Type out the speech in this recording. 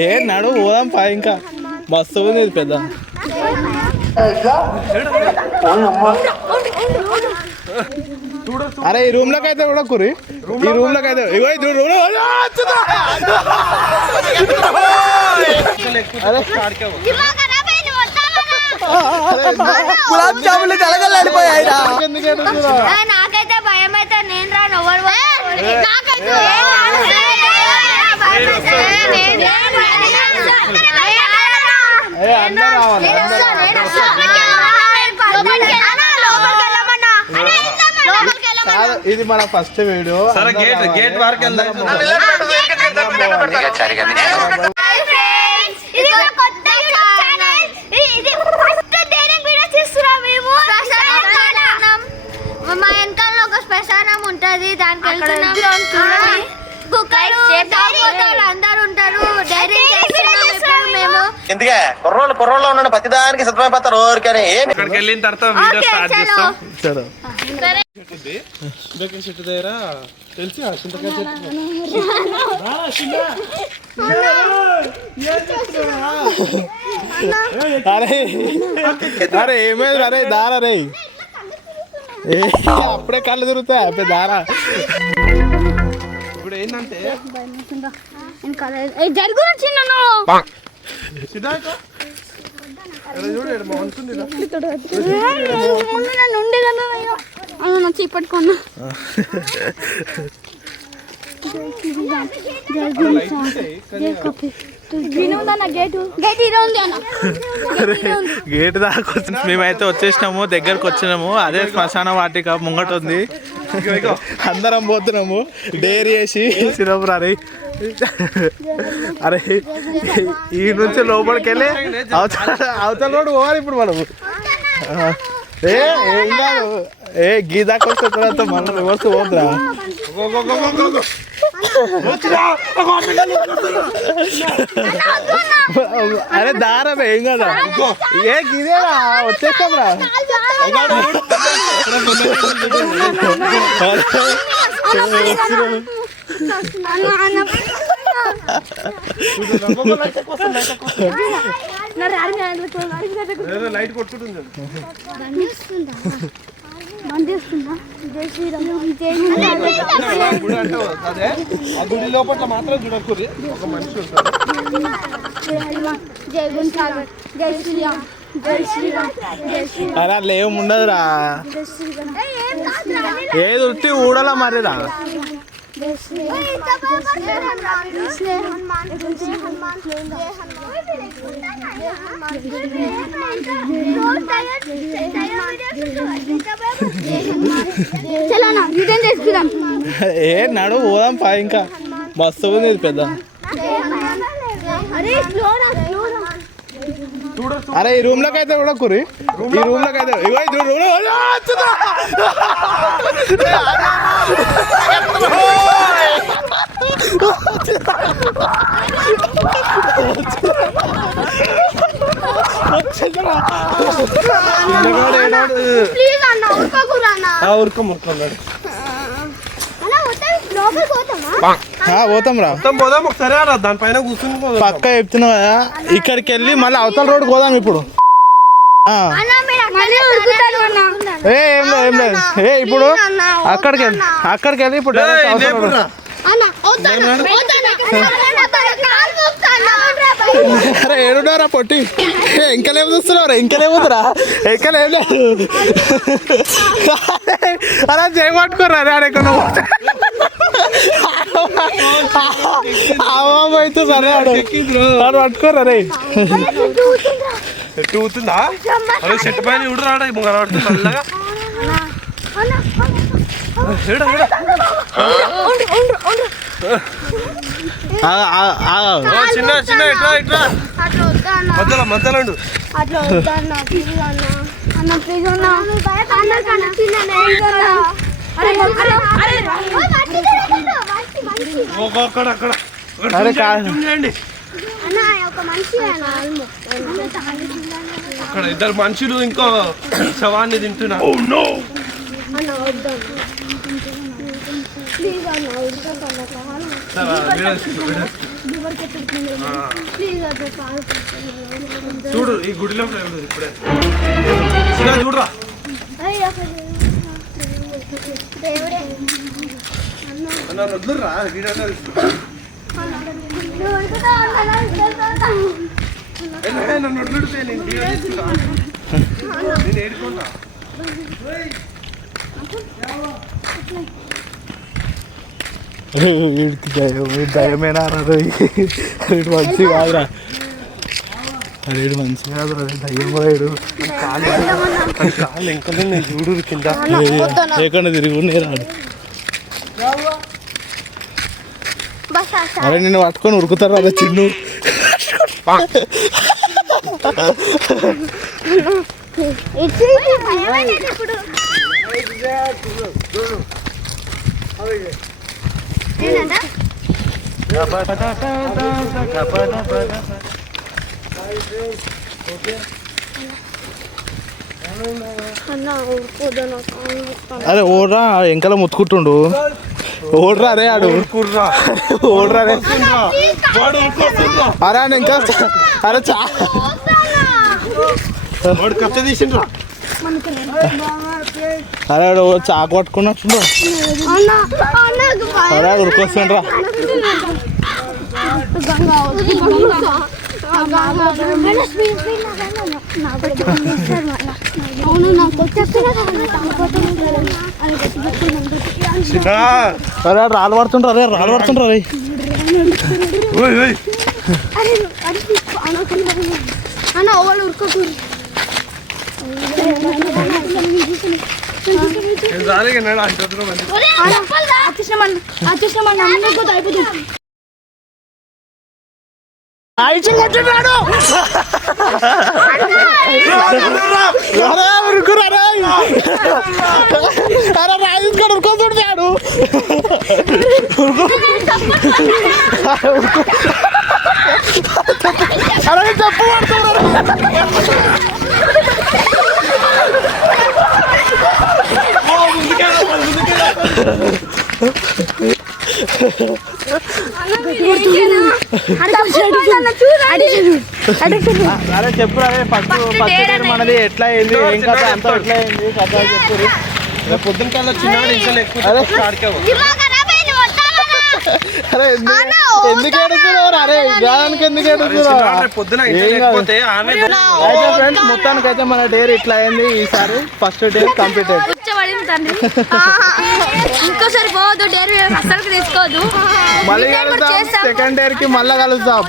ఏ నడు పోదాం పా ఇంకా మస్తు ఉంది ఇది పెద్ద అరే ఈ రూమ్ లోకి అయితే కూడా కురి ఈ రూమ్ లోకి అయితే ఇగో గులాబ్ జాములు కలగలాడిపోయాయి. నాకైతే భయం అయితే నేను రాను ఎవరు ఇది మన ఫస్ట్ వీడియో. గేట్ వరకు మా వెనకాల ఒక శ్మశానం ఉంటది, దానికి అందరు ఉంటారు. ఎందుకే కుర్రోళ్ళు ఉన్నాడు ప్రతిదానికి సిద్ధమైపోతారు. ఊరికని ఇక్కడికి వెళ్ళిన తర్వాత వీడియో స్టార్ట్ చేస్తాం. చింతకాయ చెట్టు దగ్గర తెలిసి చింతకాయ చెట్టు అరే అరే ఏమైంది అరే దారా రే అప్పుడే కళ్ళు తిరుగుతాయి అప్పుడే దారా. ఇప్పుడు ఏంటంటే జరుగు చీపట్టుకున్నా గేట్ దాకా మేమైతే వచ్చేసినాము, దగ్గరకు వచ్చినాము. అదే శ్మశాన వాటిక ముంగట ఉంది. అందరం పోతున్నాము డేర్ చేసి సిరపురా. అరే అరే ఈ నుంచి లోపలికి వెళ్ళి అవతల రోడ్డు పోవాలి ఇప్పుడు మనము. ఏం కాదు గీదాకి వస్తే తర్వాత మన రివర్స్ పోతురా. అరే దారా ఏం కదా ఏ గిదేరా వచ్చేస్తాం రా. లైట్ కొట్టుకుంటుంది. అదే ఆ గుడి లోపల మాత్రం చూడకూరి ఒక మనిషి ఉంటాడు. అరే అట్లా ఏమి ఉండదురా, ఏది ఉట్టి ఊడలా మరిరా. ఏ నడు పోదాం పా ఇంకా మస్తు ఉంది ఇది పెద్ద. అరే ఈ రూమ్ లోకి అయితే కూడా కురి ఈ రూమ్ లోకి అయితే ఇగో పోతాం రా పోదాం ఒకసారి దానిపైన కూర్చుని పక్క చెప్తున్నా కదా. ఇక్కడికి వెళ్ళి మళ్ళీ అవతల రోడ్డు పోదాం ఇప్పుడు. ఏం లేదు ఏ ఇప్పుడు అక్కడికి వెళ్ళి ఇప్పుడు అరే ఏడున్నారా పొట్టి ఇంకలేము చూస్తున్నావురా ఇంకలేముందిరా ఇంకలేం లేదు. అలా చేయబట్టుకోరా అరే అక్కడ అయితే సరే ఆడు పట్టుకోరా రే. చెట్టు ఊతుందా? అరే చెట్టు పైన ఇడు రాడా మెల్లగా చిన్న చిన్న ఇట్లా ఇట్లా మధ్యలో మధ్యలో అక్కడ అక్కడ అక్కడ ఇద్దరు మనుషులు ఇంకో శవాన్ని తింటున్నారు. ప్లీజ్ అన్న ఉడకకుండా ప్లీజ్ అదే కాదు చూడు ఈ గుడిలో ఇప్పుడే చూడరా దేవుడే అన్న వద్దురా వీడియో నన్ను వదిలితే నేను వీడియో తీసుకుంటా నేను ఏడుకుంటా వీడికి దయమేనా వీడు మంచి కాదురా వీడు మంచి కాదురా దయ్యం కూడా వీడు కాళ్ళు ఇంకా నేను చూడు కింద లేకుండా తిరిగి రాడు. అరే నిన్ను పట్టుకొని ఉరుకుతారు అదే చిన్ను ఇప్పుడు అరే ఓడ్రా ఎంకల ముత్తుకుంటుండు ఓడ్రా అరే ఆడు ఓడ్రా అరే అరే ఆడు ఇంకా అరే వాడు కచ్చ తీసిండ్రా అరే ఆడు చాకు పట్టుకున్నట్టు అరే ఉరికొస్తుండ్రా అరే రాళ్ళు పడుతుండ్రా అరే రాళ్ళు పడుతుండ్రా రే అన్న వాళ్ళు ఉరుకోకూడదు ఉరుకోతుంటాడు అరే తప్పు అరే చెప్పు అరే ఫస్ట్ మనది ఎట్లా అయింది ఏం కథ అంతా ఎట్లా అయింది కథ చెప్పు పొద్దున కల్లా చిన్నవాడు ఇంకా లేకపోతే ఆడికేవా అరే ఎందుకు ఏడుస్తున్నావు అరే గాయానికి ఎందుకు ఏడుస్తున్నావు పొద్దున లేకపోతే ఆమె ఫ్రెండ్స్ మొత్తానికి అయితే మన డేర్ ఇట్లా అయింది ఈసారి ఫస్ట్ డే కంప్లీట్ అయింది ఇంకోసారి పోదు డైరీ అసలు తీసుకోదు మళ్ళీ కలుద్దాం సెకండ్ డేర్ కి మళ్ళీ కలుద్దాం